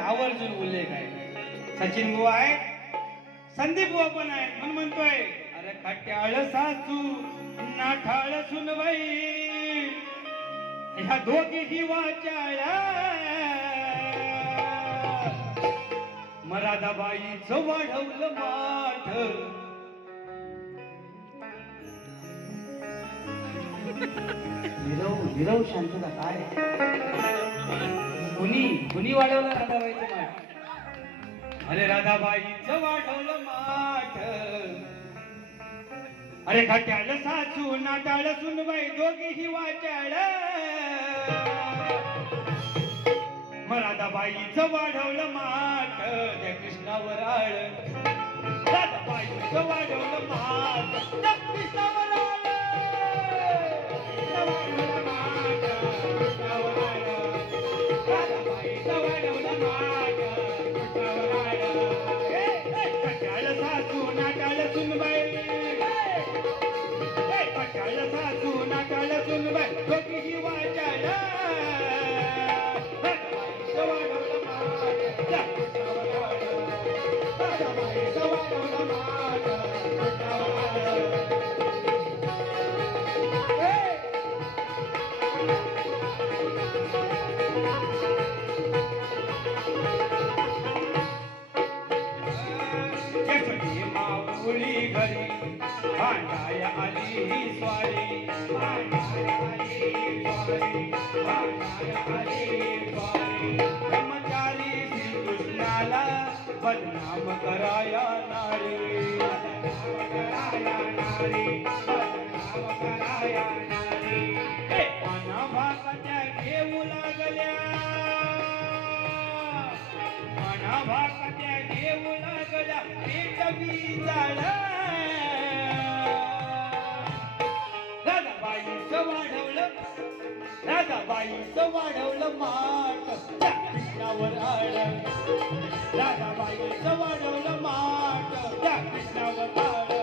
आवर्जून उल्लेख आहे. सचिन बुवा आहे, संदीप बुवा पण आहे. म्हणून म्हणतोय, अरे खट्याळ सासू नाठाळ सुनबाई, ह्या दोघीही वाचाळ्या. मरादाबाईचं वाढवलं माठ, निरव शांतता काय कुणी वाढवलं राधाबाईचं माठ. अरे राधाबाईचं वाढवलं माठ. अरे खट्याळ सासू नाटाळ सुनबाई दोघीही वाचाळ. राधाबाईचं वाढवलं माठ, त्या कृष्णावर आळ. राधाबाईचं वाढवलं माठ, त्या कृष्णावर आळ. भांडाया आली ही स्वारी, भांडाया आली स्वारी, भांडाया आली स्वारी. ब्रह्मचारी श्रीकृष्णाला बदनाम कराया नारी, बदनाम कराया नारी, बदनाम कराया नारी. अनाभाकाच्या घेऊ लागल्या, अनाभाकाच्या घेऊ लागल्या पेटवी जाळ. राधाबाईचं वाढवलं माठ, त्या कृष्णावर आळ. राधाबाईचं वाढवलं माठ, त्या कृष्णावर आळ.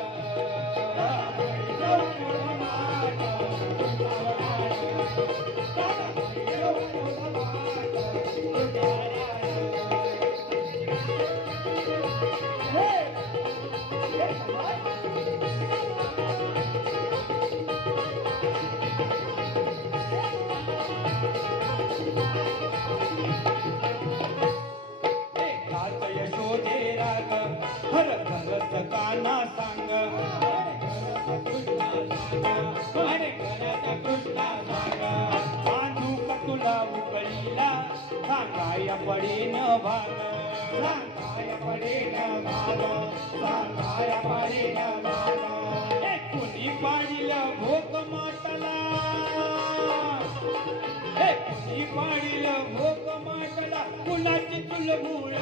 काना सांग, अरे घराचा कृष्णा सांग. बांधू तुला उकळीला सांगाया पडेन भाग, सांगाया पडेन भाग, सांगाया पडेन भाग. कुणी पाडिलं भोक माटला, कुणी पाडिलं भोक माटला, कुणाची चुलबुळ.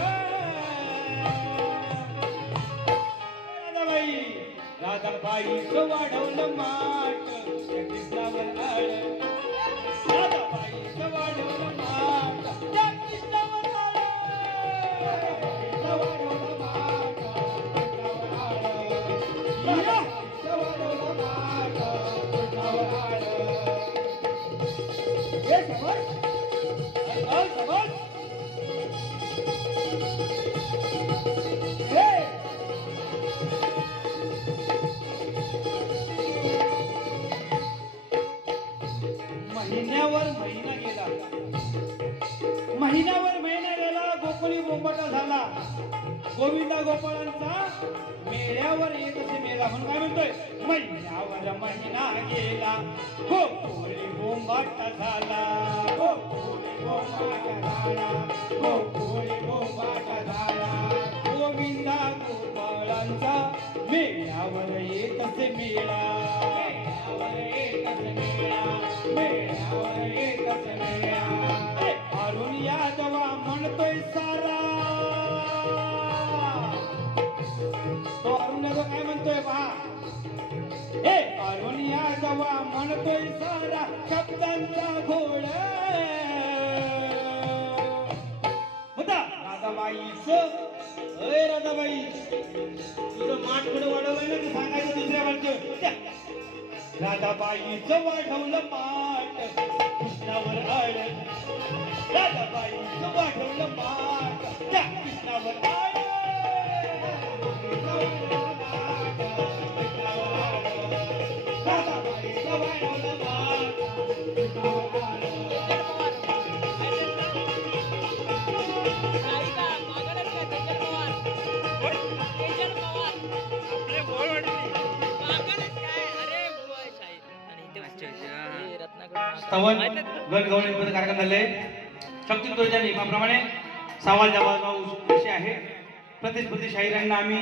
राधाबाईचं वाढवलं माठ, त्या कृष्णावर आळ. राधाबाईचं वाढवलं माठ, त्या कृष्णावर आळ. राधाबाईचं वाढवलं माठ, कृष्णावर आळ. राधाबाईचं वाढवलं माठ, कृष्णावर आळ. हे समज, समज. महिन्यावर महिना गेला, गोकुळी बोंबाटा झाला. गोविंदा गोपाळांचा मेळ्यावर येत असे मेला. म्हणून काय म्हणतोय, महिन्यावर महिना गेला, गोकुळी बोंबाटा झाला. गोकुळी बोंबाटा झाला, गोकुळी बोंबाटा झाला. गोविंदा गोपाळांचा मेळ्यावर येत असे मेळा, मेळ्यावर येत असे मेळा, मेळ्यावर येत असे मेळा. अरुण यादव म्हणतोय सारा, तो अरुण यादव काय म्हणतोय पहा. हे अरुण यादव म्हणतोय सारा शब्दांचा घोळ होता. राधाबाईचं, अय राधाबाई तुझं माठ पुढे वाढवलंय ना, ते सांगायचं दुसऱ्या वाटतं. राधाबाईचं वाढवलं माठ, कृष्णावर आळ. राधाबाईचं वाढवलं माठ, वाढवलं मान. स्तवन गणगवळणी कार्यक्रम झाले. शक्तीतोच्या नियमाप्रमाणे सवाल जवाब विषय आहे. प्रतिस्पर्धी शाहिरांना आम्ही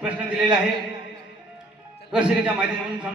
प्रश्न दिलेला आहे. रसिकाच्या माहिती म्हणून